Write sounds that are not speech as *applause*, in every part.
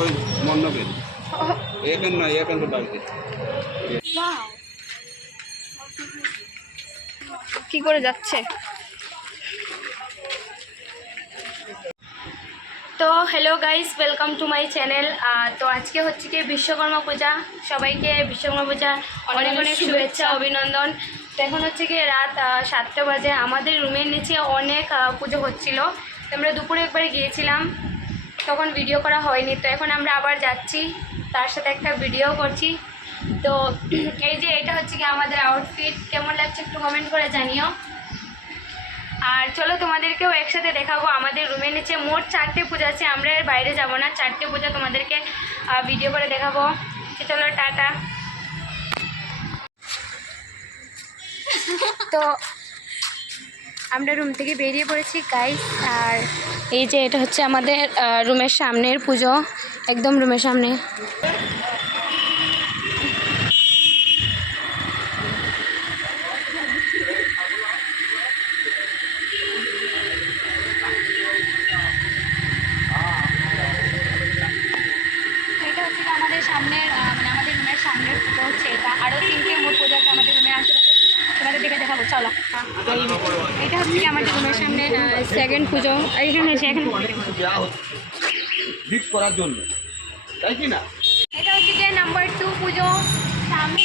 ওই মণ্ডপের এখান নয় এখান বাড়িতে কি। করে যাচ্ছে? তো hello guys welcome to my channel তো আজকে হচ্ছে কি বিশ্বকর্মা পূজা। সবাইকে বিশ্বকর্মা পূজা অনেক অনেক শুভেচ্ছা, অভিনন্দন। তো এখন হচ্ছে কি রাত সাতটা বাজে। আমাদের রুমের নিচে অনেক পুজো হচ্ছিল। আমরা দুপুরে একবার গিয়েছিলাম। তখন ভিডিও করা হয়নি তো এখন আমরা আবার যাচ্ছি। তার সাথে একটা ভিডিও করছি। তো *clears throat* এই যে এটা হচ্ছে কি আমাদের আউটফিট কেমন লাগছে একটু কমেন্ট করে জানিও। আর চলো তোমাদেরকেও একসাথে দেখাবো। আমাদের রুমের নিচে মোট চারটে পূজা আছে আমরা এর বাইরে যাব না। চারটে পূজা তোমাদেরকে ভিডিও করে দেখাবো। চলো টাটা। *laughs* তো আমরা রুম থেকে বেরিয়ে পড়েছি গাইস আর এই যে এটা হচ্ছে আমাদের রুমের সামনের পুজো, একদম রুমের সামনে। আমাদের সামনের মানে আমাদের রুমের সামনের পুজো হচ্ছে এটা। আরও তিনটে মোট পুজো আছে আমাদের রুমের আশেপাশে চলো এটা হচ্ছে আমাদের রুমের সামনে সেকেন্ড পুজো। এখানে এখানে করার জন্য। তাই কি না? এটা হচ্ছে গিয়ে নাম্বার টু পুজো। সামনে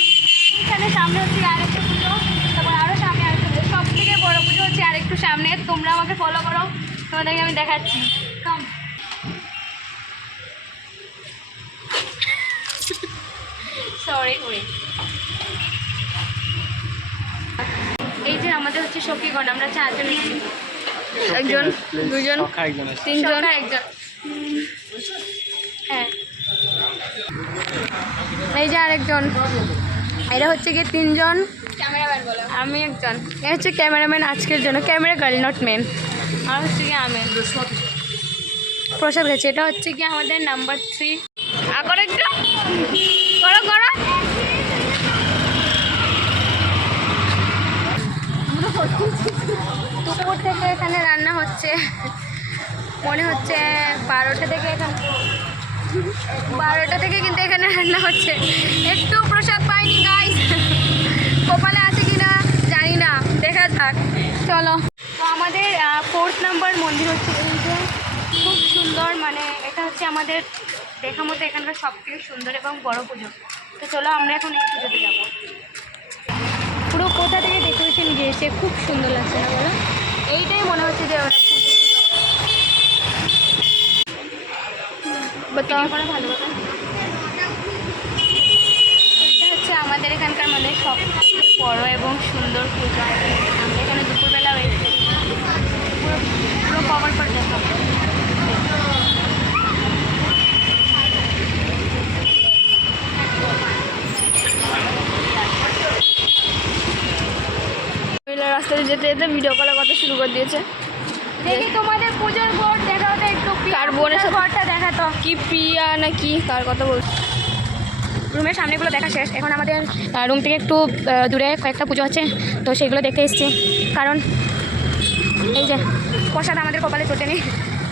এখানে সামনে হচ্ছে আরেকটা পুজো। তারপর আরও সামনে আরেকটা পুজো। সব থেকে বড় পুজো হচ্ছে আরেকটু সামনে। তোমরা আমাকে ফলো করো। তোমাদেরকে আমি দেখাচ্ছি। কম সরি ওয়ে এই যে আমাদের হচ্ছে সখীগণ আমরা চারজন। একজন দুজন তিনজন। একজন। হ্যাঁ। এই যে আরেকজন। এরা হচ্ছে গিয়ে তিনজন। আমি একজন। এ হচ্ছে ক্যামেরাম্যান আজকের জন্য। ক্যামেরা গার্ল নট ম্যান আর হচ্ছে গিয়ে আমি। প্রসাদ গেছে। এটা হচ্ছে গিয়ে আমাদের নাম্বার থ্রি। একটু করো করো। দুপুর থেকে এখানে রান্না হচ্ছে। মনে হচ্ছে বারোটা থেকে এখানে বারোটা থেকে কিন্তু এখানে রান্না হচ্ছে। একটু প্রসাদ পাইনি গাইস কপালে আছে কিনা জানি না। দেখা যাক। চলো। তো আমাদের ফোর্থ নাম্বার মন্দির হচ্ছে এই যে খুব সুন্দর মানে এটা হচ্ছে আমাদের দেখা মতো এখানকার সব থেকে সুন্দর এবং বড় পুজো। তো চলো আমরা এখন এই পুজোতে যাব। পুরো কোথা থেকে ডেকোরেশন গিয়েছে খুব সুন্দর লাগছে না বলো? এইটাই মনে হচ্ছে যে ভালো কথা। এটা হচ্ছে আমাদের এখানকার মানে সব বড় এবং সুন্দর পুজো। আমরা এখানে দুপুরবেলাও এসেছি। পুরো পুরো কভার করে দেখো যেতে যেতে ভিডিও কলের কথা শুরু করে দিয়েছে। দেখি তোমাদের পুজোর ঘর তো একটু কার বোনের সাথে- ঘরটা দেখাতো। কি প্রিয়া না কি কার কথা বলছে? রুমের সামনেগুলো দেখা শেষ। এখন আমাদের রুম থেকে একটু দূরে কয়েকটা পুজো হচ্ছে তো সেগুলো দেখতে এসেছি। কারণ এই যে প্রসাদ আমাদের কপালে চোটে নেই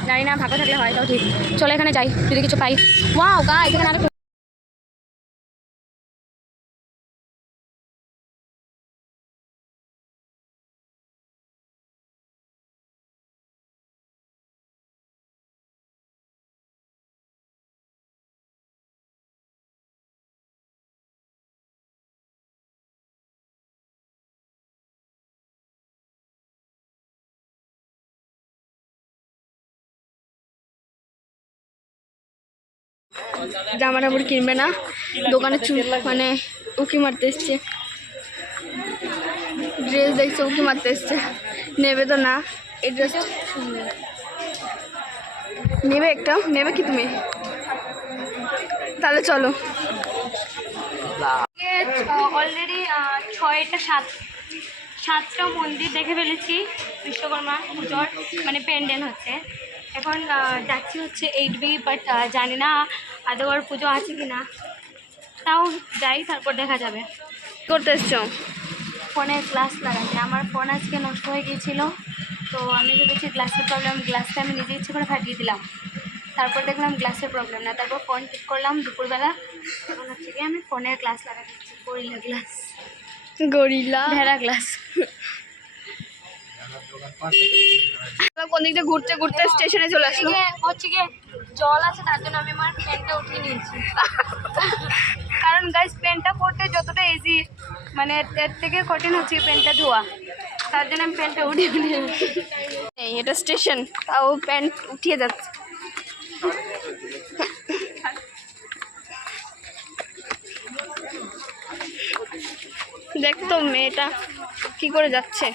জানি না ভাগ্য থাকলে হয় তাও ঠিক। চলো এখানে যাই যদি কিছু পাই। ওয়াও গা এখানে আরও জামা কাপড় কিনবে না। দোকানে চুল মানে উকি মারতে এসছে। ড্রেস দেখছে, উকি মারতে এসছে। নেবে তো না, এই ড্রেস নেবে একটা, নেবে কি তুমি? তাহলে চলো। অলরেডি ছয়টা সাত, সাতটা মন্দির দেখে ফেলেছি, বিশ্বকর্মা পুজোর মানে প্যান্ডেল হচ্ছে। এখন যাচ্ছি হচ্ছে এইট বি বাট জানি না আদৌ আর পুজো আছে কি না তাও যাই তারপর দেখা যাবে। করতে এসছো ফোনে গ্লাস লাগাচ্ছি আমার ফোন আজকে নষ্ট হয়ে গিয়েছিল তো আমি ভেবেছি গ্লাসের প্রবলেম গ্লাসটা আমি নিজে ইচ্ছে করে ফাটিয়ে দিলাম। তারপর দেখলাম গ্লাসের প্রবলেম না। তারপর ফোন ঠিক করলাম দুপুরবেলা। এখন হচ্ছে কি আমি ফোনের গ্লাস লাগা দিচ্ছি গরিলা গ্লাস গরিলা ভেড়া গ্লাস কোন দিক দিয়ে ঘুরতে ঘুরতে স্টেশনে চলে আসলো হচ্ছে গিয়ে জল আছে তার জন্য আমি আমার প্যান্টটা উঠিয়ে নিয়েছি। কারণ গাইস প্যান্টটা পরতে যতটা ইজি মানে এর থেকে কঠিন হচ্ছে প্যান্টটা ধোয়া। তার জন্য আমি প্যান্টটা উঠিয়ে উঠিয়ে এই এটা স্টেশন তাও প্যান্ট উঠিয়ে যাচ্ছে। দেখ তো মেয়েটা কি করে যাচ্ছে।